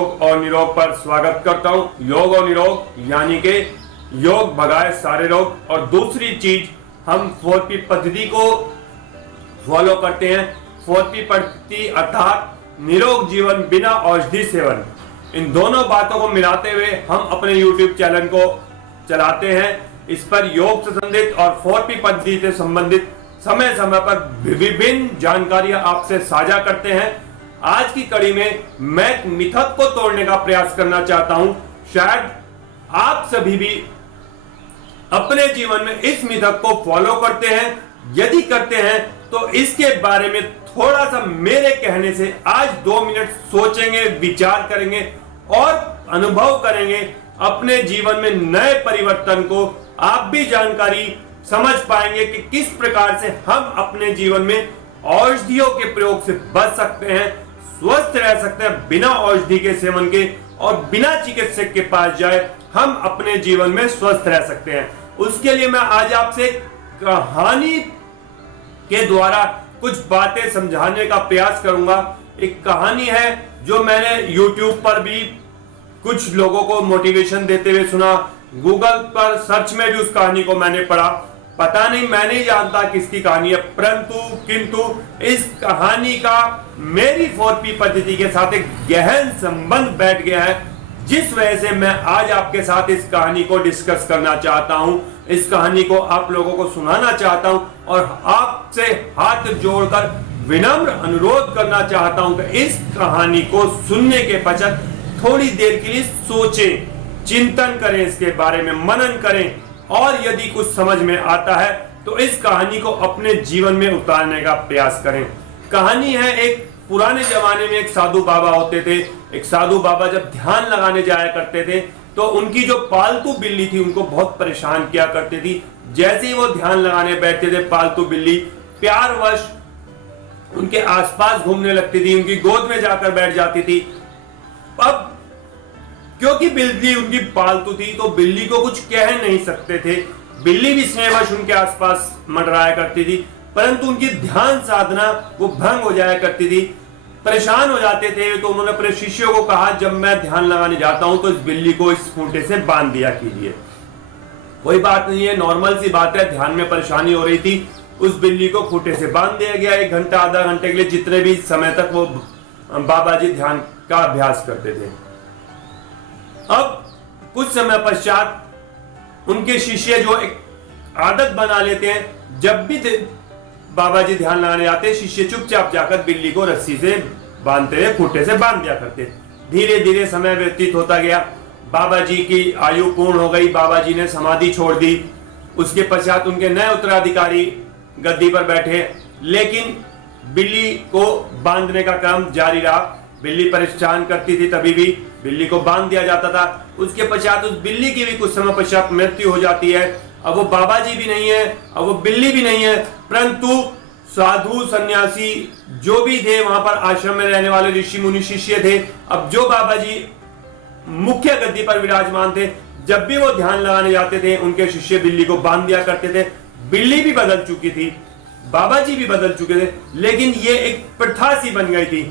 योग और निरोग पर स्वागत करता हूं। योग और निरोग यानी कि योग भगाए सारे रोग। और दूसरी चीज, हम 4P पद्धति को फॉलो करते हैं। 4P पद्धति अर्थात निरोग जीवन बिना औषधि सेवन। इन दोनों बातों को मिलाते हुए हम अपने YouTube चैनल को चलाते हैं। इस पर योग से संबंधित और 4P पद्धति से संबंधित समय समय पर विभिन्न जानकारियां आपसे साझा करते हैं। आज की कड़ी में मैं मिथक को तोड़ने का प्रयास करना चाहता हूं। शायद आप सभी भी अपने जीवन में इस मिथक को फॉलो करते हैं। यदि करते हैं तो इसके बारे में थोड़ा सा मेरे कहने से आज 2 मिनट सोचेंगे, विचार करेंगे और अनुभव करेंगे। अपने जीवन में नए परिवर्तन को आप भी जानकारी समझ पाएंगे कि किस प्रकार से हम अपने जीवन में औषधियों के प्रयोग से बच सकते हैं, स्वस्थ रह सकते हैं बिना औषधि के सेवन के, और बिना चिकित्सक के पास जाए हम अपने जीवन में स्वस्थ रह सकते हैं। उसके लिए मैं आज आपसे कहानी के द्वारा कुछ बातें समझाने का प्रयास करूंगा। एक कहानी है जो मैंने YouTube पर भी कुछ लोगों को मोटिवेशन देते हुए सुना, गूगल पर सर्च में भी उस कहानी को मैंने पढ़ा। पता नहीं, मैं नहीं जानता किसकी कहानी है, परंतु किंतु इस कहानी का मेरी 4P पद्धति के साथ एक गहन संबंध बैठ गया है, जिस वजह से मैं आज आपके साथ इस कहानी को डिस्कस करना चाहता हूं। इस कहानी को आप लोगों को सुनाना चाहता हूं और आपसे हाथ जोड़कर विनम्र अनुरोध करना चाहता हूं कि इस कहानी को सुनने के पश्चात थोड़ी देर के लिए सोचें, चिंतन करें, इसके बारे में मनन करें, और यदि कुछ समझ में आता है तो इस कहानी को अपने जीवन में उतारने का प्रयास करें। कहानी है, एक पुराने जमाने में एक साधु बाबा होते थे। एक साधु बाबा जब ध्यान लगाने जाया करते थे तो उनकी जो पालतू बिल्ली थी उनको बहुत परेशान किया करती थी। जैसे ही वो ध्यान लगाने बैठते थे, पालतू बिल्ली प्यारवश उनके आसपास घूमने लगती थी, उनकी गोद में जाकर बैठ जाती थी। अब क्योंकि बिल्ली उनकी पालतू थी तो बिल्ली को कुछ कह नहीं सकते थे। बिल्ली भी स्नेहवश उनके आसपास मंडराया करती थी, परंतु उनकी ध्यान साधना वो भंग हो जाया करती थी, परेशान हो जाते थे। तो उन्होंने अपने शिष्यों को कहा, जब मैं ध्यान लगाने जाता हूं तो इस बिल्ली को इस खूंटे से बांध दिया कीजिए। कोई बात नहीं है, नॉर्मल सी बात है, ध्यान में परेशानी हो रही थी, उस बिल्ली को खूंटे से बांध दिया गया। 1 घंटा आधा घंटे के लिए, जितने भी समय तक वो बाबा जी ध्यान का अभ्यास करते थे। अब कुछ समय पश्चात उनके शिष्य जो एक आदत बना लेते हैं, जब भी बाबा जी ध्यान लगाने जाते हैं, शिष्य चुपचाप जाकर बिल्ली को रस्सी से बांधते हुए खूंटे से बांध दिया करते। धीरे धीरे समय व्यतीत होता गया, बाबा जी की आयु पूर्ण हो गई, बाबा जी ने समाधि छोड़ दी। उसके पश्चात उनके नए उत्तराधिकारी गद्दी पर बैठे, लेकिन बिल्ली को बांधने का काम जारी रहा। बिल्ली परेशान करती थी, तभी भी बिल्ली को बांध दिया जाता था। उसके पश्चात उस बिल्ली की भी कुछ समय पश्चात मृत्यु हो जाती है। अब वो बाबा जी भी नहीं है, अब वो बिल्ली भी नहीं है, परंतु साधु सन्यासी जो भी थे, वहां पर आश्रम में रहने वाले ऋषि मुनि शिष्य थे। अब जो बाबा जी मुख्य गद्दी पर विराजमान थे, जब भी वो ध्यान लगाने जाते थे, उनके शिष्य बिल्ली को बांध दिया करते थे। बिल्ली भी बदल चुकी थी, बाबा जी भी बदल चुके थे, लेकिन ये एक प्रथा सी बन गई थी।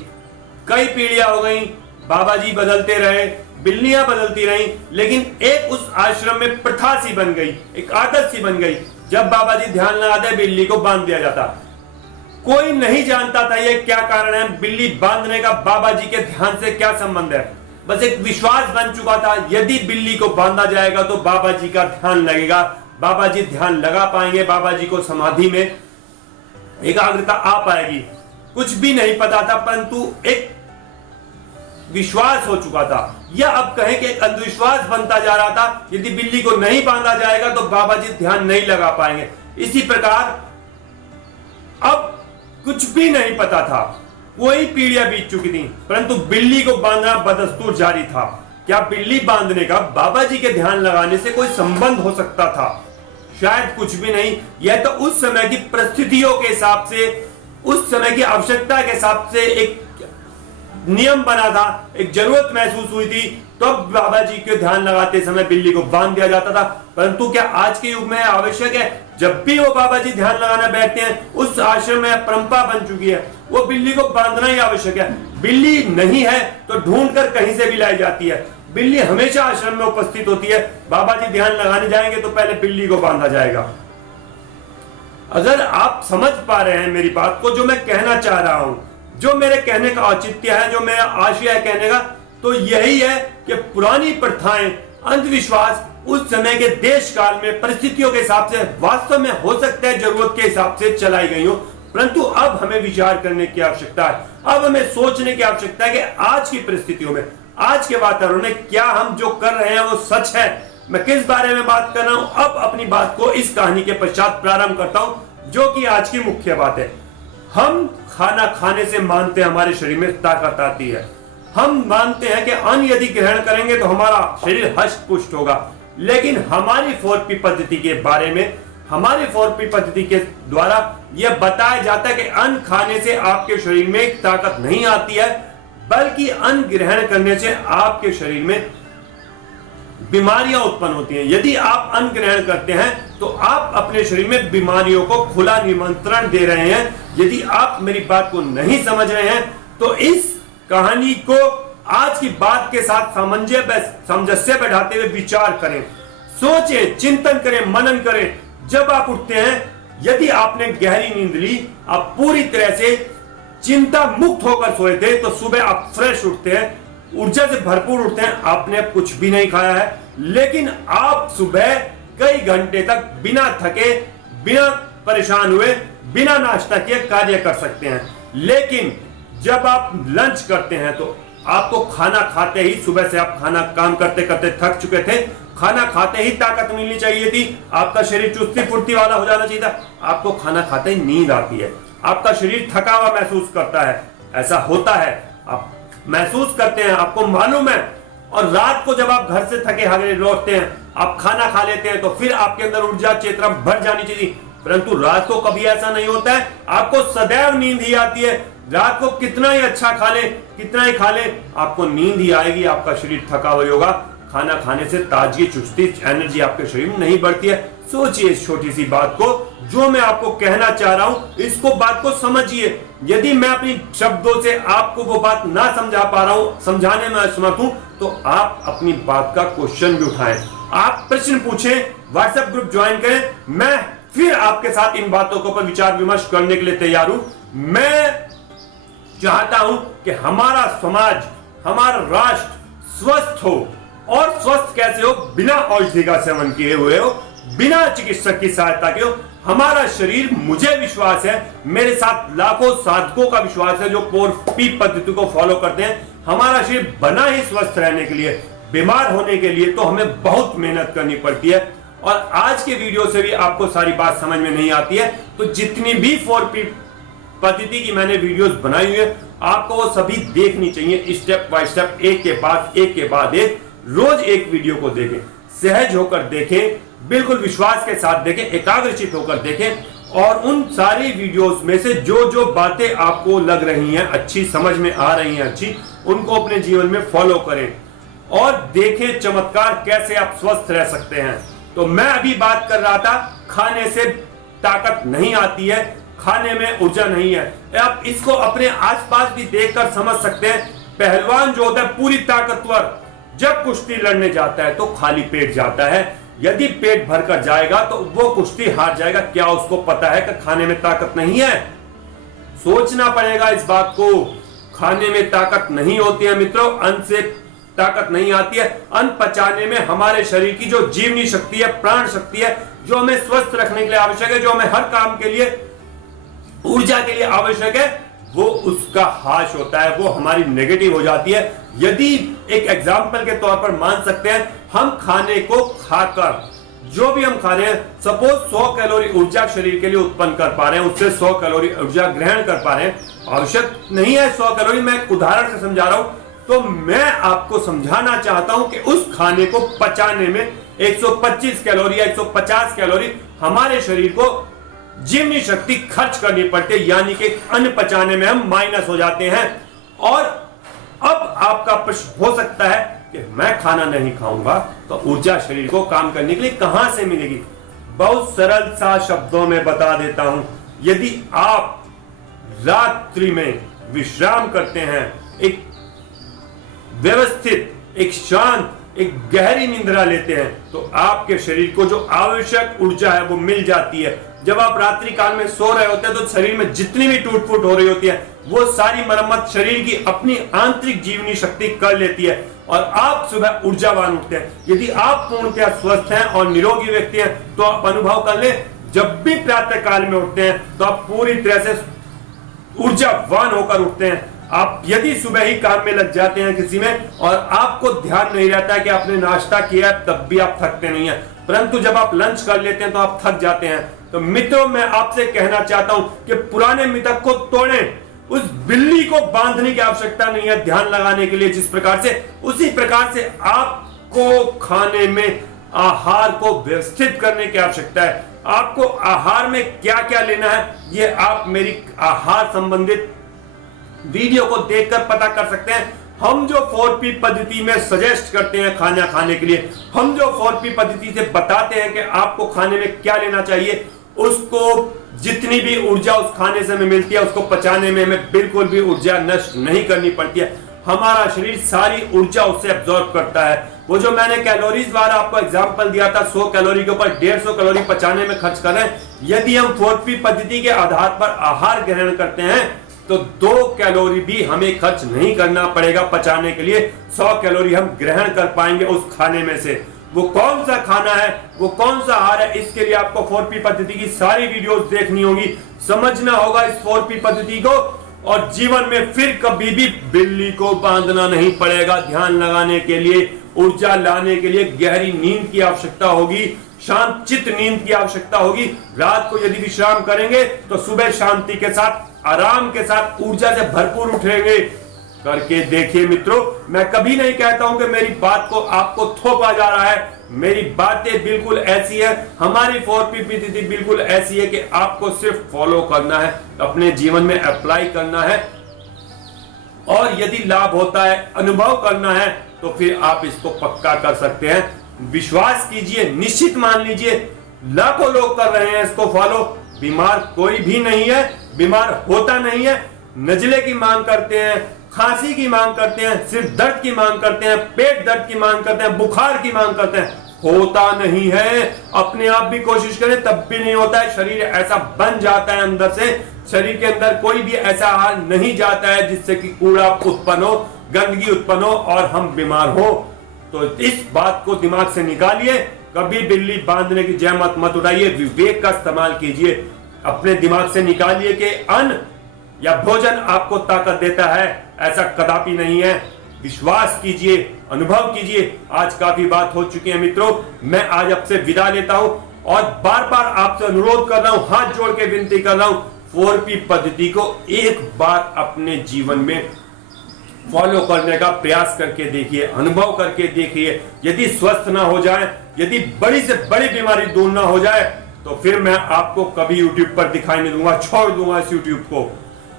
कई पीढ़ियां हो गई, बाबा जी बदलते रहे, बिल्लियां बदलती रहीं, लेकिन एक उस आश्रम में प्रथा सी बन गई, एक आदत सी बन गई। जब बाबा जी ध्यान लगाते, बिल्ली को बांध दिया जाता। कोई नहीं जानता था ये क्या कारण है, बिल्ली बांधने का बाबा जी के ध्यान से क्या संबंध है। बस एक विश्वास बन चुका था, यदि बिल्ली को बांधा जाएगा तो बाबा जी का ध्यान लगेगा, बाबा जी ध्यान लगा पाएंगे, बाबा जी को समाधि में एकाग्रता आ पाएगी। कुछ भी नहीं पता था, परंतु एक विश्वास हो चुका था, या अब कहें कि एक अंधविश्वास बनता जा रहा था। यदि बिल्ली को नहीं बांधा जाएगा तो बाबा जी ध्यान नहीं लगा पाएंगे। इसी प्रकार अब कुछ भी नहीं पता था, कोई पीढ़ियां बीत चुकी थी, परंतु बिल्ली को बांधना बदस्तूर जारी था। क्या बिल्ली बांधने का बाबा जी के ध्यान लगाने से कोई संबंध हो सकता था? शायद कुछ भी नहीं। यह तो उस समय की परिस्थितियों के हिसाब से, उस समय की आवश्यकता के हिसाब से एक नियम बना था, एक जरूरत महसूस हुई थी, तो बाबा जी के ध्यान लगाते समय बिल्ली को बांध दिया जाता था। परंतु क्या आज के युग में आवश्यक है? जब भी वो बाबा जी ध्यान लगाने बैठते हैं, उस आश्रम में परंपरा बन चुकी है, वो बिल्ली को बांधना ही आवश्यक है। बिल्ली नहीं है तो ढूंढकर कहीं से भी लाई जाती है। बिल्ली हमेशा आश्रम में उपस्थित होती है। बाबा जी ध्यान लगाने जाएंगे तो पहले बिल्ली को बांधा जाएगा। अगर आप समझ पा रहे हैं मेरी बात को, जो मैं कहना चाह रहा हूं, जो मेरे कहने का औचित्य है, जो मेरा आशय है कहने का, तो यही है कि पुरानी प्रथाएं, अंधविश्वास उस समय के देश काल में परिस्थितियों के हिसाब से वास्तव में हो सकता है जरूरत के हिसाब से चलाई गई हो, परंतु अब हमें विचार करने की आवश्यकता है। अब हमें सोचने की आवश्यकता है कि आज की परिस्थितियों में, आज के वातावरण में क्या हम जो कर रहे हैं वो सच है। मैं किस बारे में बात कर रहा हूं, अब अपनी बात को इस कहानी के पश्चात प्रारंभ करता हूं, जो कि आज की मुख्य बात है। हम खाना खाने से मानते हैं हमारे शरीर में ताकत आती है। हम मानते हैं कि अन्न यदि ग्रहण करेंगे तो हमारा शरीर हष्ट पुष्ट होगा, लेकिन हमारी 4P पद्धति के बारे में, हमारी 4P पद्धति के द्वारा यह बताया जाता है कि अन्न खाने से आपके शरीर में ताकत नहीं आती है, बल्कि अन्न ग्रहण करने से आपके शरीर में बीमारियां उत्पन्न होती हैं। यदि आप अन्न ग्रहण करते हैं तो आप अपने शरीर में बीमारियों को खुला निमंत्रण दे रहे हैं। यदि आप मेरी बात को नहीं समझ रहे हैं तो इस कहानी को आज की बात के साथ सामंजस्य बैठाते हुए विचार करें, सोचें, चिंतन करें, मनन करें। जब आप उठते हैं, यदि आपने गहरी नींद ली, आप पूरी तरह से चिंता मुक्त होकर सोए थे, तो सुबह आप फ्रेश उठते हैं, ऊर्जा से भरपूर उठते हैं। आपने कुछ भी नहीं खाया है, लेकिन आप सुबह कई घंटे तक बिना थके, बिना परेशान हुए, बिना नाश्ता किए कार्य कर सकते हैं। लेकिन जब आप लंच करते हैं तो आपको खाना खाते ही, सुबह से आप खाना काम करते करते थक चुके थे, खाना खाते ही ताकत मिलनी चाहिए थी, आपका शरीर चुस्ती फुर्ती वाला हो जाना चाहिए था। आपको खाना खाते ही नींद आती है, आपका शरीर थका हुआ महसूस करता है। ऐसा होता है, आप महसूस करते हैं, आपको मालूम है। और रात को जब आप घर से थके हारे लौटते हैं, आप खाना खा लेते हैं, तो फिर आपके अंदर ऊर्जा चेतना भर जानी चाहिए, परंतु रात को कभी ऐसा नहीं होता है। आपको सदैव नींद ही आती है। रात को कितना ही अच्छा खा ले, कितना ही खा ले, आपको नींद ही आएगी, आपका शरीर थका हुआ होगा। खाना खाने से ताजगी, चुस्ती, एनर्जी आपके शरीर में नहीं बढ़ती है। सोचिए इस छोटी सी बात को, जो मैं आपको कहना चाह रहा हूं, इसको बात को समझिए। यदि मैं अपनी शब्दों से आपको वो बात ना समझा पा रहा हूं, समझाने में असमर्थ हूं, तो आप अपनी बात का क्वेश्चन भी उठाएं, आप प्रश्न पूछें, व्हाट्सएप ग्रुप ज्वाइन करें। मैं फिर आपके साथ इन बातों के ऊपर विचार विमर्श करने के लिए तैयार हूं। मैं चाहता हूं कि हमारा समाज, हमारा राष्ट्र स्वस्थ हो, और स्वस्थ कैसे हो? बिना औषधि का सेवन किए हुए हो, बिना चिकित्सक की सहायता के हो। हमारा शरीर, मुझे विश्वास है, मेरे साथ लाखों साधकों का विश्वास है जो 4P पद्धति को फॉलो करते हैं, हमारा शरीर बना ही स्वस्थ रहने के लिए। बीमार होने के लिए तो हमें बहुत मेहनत करनी पड़ती है। और आज के वीडियो से भी आपको सारी बात समझ में नहीं आती है, तो जितनी भी 4P पद्धति की मैंने वीडियोस बनाई हुई है, आपको वो सभी देखनी चाहिए, स्टेप बाय स्टेप, एक के बाद एक, रोज एक वीडियो को देखें, सहज होकर देखें, बिल्कुल विश्वास के साथ देखें, एकाग्रचित होकर देखें, और उन सारी वीडियोस में से जो जो बातें आपको लग रही हैं अच्छी, समझ में आ रही हैं अच्छी, उनको अपने जीवन में फॉलो करें और देखें चमत्कार कैसे आप स्वस्थ रह सकते हैं। तो मैं अभी बात कर रहा था, खाने से ताकत नहीं आती है, खाने में ऊर्जा नहीं है। आप इसको अपने आसपास भी देखकर समझ सकते हैं। पहलवान जो होता है पूरी ताकतवर, जब कुश्ती लड़ने जाता है तो खाली पेट जाता है। यदि पेट भरकर जाएगा तो वो कुश्ती हार जाएगा। क्या उसको पता है कि खाने में ताकत नहीं है? सोचना पड़ेगा इस बात को। खाने में ताकत नहीं होती है मित्रों, अन्न से ताकत नहीं आती है। अन्न पचाने में हमारे शरीर की जो जीवनी शक्ति है, प्राण शक्ति है, जो हमें स्वस्थ रखने के लिए आवश्यक है, जो हमें हर काम के लिए, ऊर्जा के लिए आवश्यक है, वो उसका हाश होता है, वो हमारी नेगेटिव हो जाती है। यदि एक एग्जाम्पल के तौर पर मान सकते हैं, हम खाने को खाकर, जो भी हम खा रहे हैं, सपोज 100 कैलोरी ऊर्जा शरीर के लिए उत्पन्न कर पा रहे हैं, उससे 100 कैलोरी ऊर्जा ग्रहण कर पा रहे हैं। आवश्यक नहीं है 100 कैलोरी, मैं एक उदाहरण से समझा रहा हूं। तो मैं आपको समझाना चाहता हूं कि उस खाने को पचाने में 125 कैलोरी या 150 कैलोरी हमारे शरीर को जीवनी शक्ति खर्च करनी पड़ती है, यानी कि अन्न पचाने में हम माइनस हो जाते हैं। और अब आपका प्रश्न हो सकता है कि मैं खाना नहीं खाऊंगा तो ऊर्जा शरीर को काम करने के लिए कहां से मिलेगी? बहुत सरल सा शब्दों में बता देता हूं। यदि आप रात्रि में विश्राम करते हैं, एक व्यवस्थित, एक शांत, एक गहरी निंद्रा लेते हैं तो आपके शरीर को जो आवश्यक ऊर्जा है वो मिल जाती है। जब आप रात्रि काल में सो रहे होते हैं तो शरीर में जितनी भी टूट फूट हो रही होती है वो सारी मरम्मत शरीर की अपनी आंतरिक जीवनी शक्ति कर लेती है और आप सुबह ऊर्जावान उठते हैं। यदि आप पूर्णतः स्वस्थ हैं और निरोगी व्यक्ति हैं तो आप अनुभव कर ले, जब भी प्रातः काल में उठते हैं तो आप पूरी तरह से ऊर्जावान होकर उठते हैं। आप यदि सुबह ही काम में लग जाते हैं किसी में और आपको ध्यान नहीं रहता है कि आपने नाश्ता किया है, तब भी आप थकते नहीं हैं, परंतु जब आप लंच कर लेते हैं तो आप थक जाते हैं। तो मित्रों, मैं आपसे कहना चाहता हूं कि पुराने मिथक को तोड़ें। उस बिल्ली को बांधने की आवश्यकता नहीं है ध्यान लगाने के लिए, जिस प्रकार से उसी प्रकार से आपको खाने में आहार को व्यवस्थित करने की आवश्यकता है। आपको आहार में क्या क्या लेना है ये आप मेरी आहार संबंधित वीडियो को देखकर पता कर सकते हैं। हम जो 4P पद्धति में सजेस्ट करते हैं खाना खाने के लिए, हम जो 4P पद्धति से बताते हैं कि आपको खाने में क्या लेना चाहिए, उसको जितनी भी ऊर्जा उस खाने से हमें मिलती है उसको पचाने में हमें बिल्कुल भी ऊर्जा नष्ट नहीं करनी पड़ती है। हमारा शरीर सारी ऊर्जा उससे एब्जॉर्ब करता है। वो जो मैंने कैलोरीज वाला आपको एग्जांपल दिया था, 100 कैलोरी के ऊपर 150 कैलोरी पचाने में खर्च कर रहे हैं। यदि हम 4P पद्धति के आधार पर आहार ग्रहण करते हैं तो 2 कैलोरी भी हमें खर्च नहीं करना पड़ेगा पचाने के लिए। 100 कैलोरी हम ग्रहण कर पाएंगे उस खाने में से। वो कौन सा खाना है, वो कौन सा आहार है, इसके लिए आपको 4P पद्धति की सारी वीडियोस देखनी होगी, समझना होगा इस 4P पद्धति को, और जीवन में फिर कभी भी बिल्ली को बांधना नहीं पड़ेगा। ध्यान लगाने के लिए, ऊर्जा लाने के लिए गहरी नींद की आवश्यकता होगी, शांत चित्त नींद की आवश्यकता होगी। रात को यदि विश्राम करेंगे तो सुबह शांति के साथ, आराम के साथ, ऊर्जा से भरपूर उठेंगे। करके देखिए मित्रों, मैं कभी नहीं कहता हूं कि मेरी बात को आपको थोपा जा रहा है। मेरी बातें बिल्कुल ऐसी है, हमारी 4P पद्धति बिल्कुल ऐसी है कि आपको सिर्फ फॉलो करना है, अपने जीवन में अप्लाई करना है, और यदि लाभ होता है, अनुभव करना है, तो फिर आप इसको पक्का कर सकते हैं। विश्वास कीजिए, निश्चित मान लीजिए, लाखों लोग कर रहे हैं इसको फॉलो। बीमार कोई भी नहीं है, बीमार होता नहीं है। नजले की मांग करते हैं, खांसी की मांग करते हैं, सिर दर्द की मांग करते हैं, पेट दर्द की मांग करते हैं, बुखार की मांग करते हैं, होता नहीं है। अपने आप भी कोशिश करें तब भी नहीं होता है। शरीर ऐसा बन जाता है अंदर से, शरीर के अंदर कोई भी ऐसा आहार नहीं जाता है जिससे कि कूड़ा उत्पन्न हो, गंदगी उत्पन्न हो और हम बीमार हो। तो इस बात को दिमाग से निकालिए, कभी बिल्ली बांधने की जहमत मत उठाइए, विवेक का इस्तेमाल कीजिए। अपने दिमाग से निकालिए कि अन्न या भोजन आपको ताकत देता है, ऐसा कदापि नहीं है। विश्वास कीजिए, अनुभव कीजिए। आज काफी बात हो चुकी है मित्रों, मैं आज आपसे विदा लेता हूं और बार बार आपसे अनुरोध कर रहा हूं, हाथ जोड़ के विनती कर रहा हूं, 4P पद्धति को एक बार अपने जीवन में फॉलो करने का प्रयास करके देखिए, अनुभव करके देखिए। यदि स्वस्थ ना हो जाए, यदि बड़ी से बड़ी बीमारी दूर ना हो जाए, तो फिर मैं आपको कभी YouTube पर दिखाई नहीं दूंगा, छोड़ दूंगा इस YouTube को,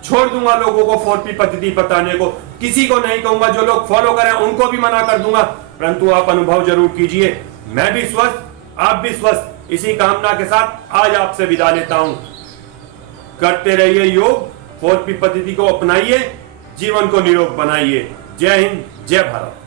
छोड़ दूंगा लोगों को 4P पद्धति बताने को। किसी को नहीं कहूंगा, जो लोग फॉलो करें उनको भी मना कर दूंगा, परंतु आप अनुभव जरूर कीजिए। मैं भी स्वस्थ, आप भी स्वस्थ, इसी कामना के साथ आज आपसे विदा लेता हूं। करते रहिए योग, 4P पद्धति को अपनाइए, जीवन को निरोग बनाइए। जय हिंद, जय भारत।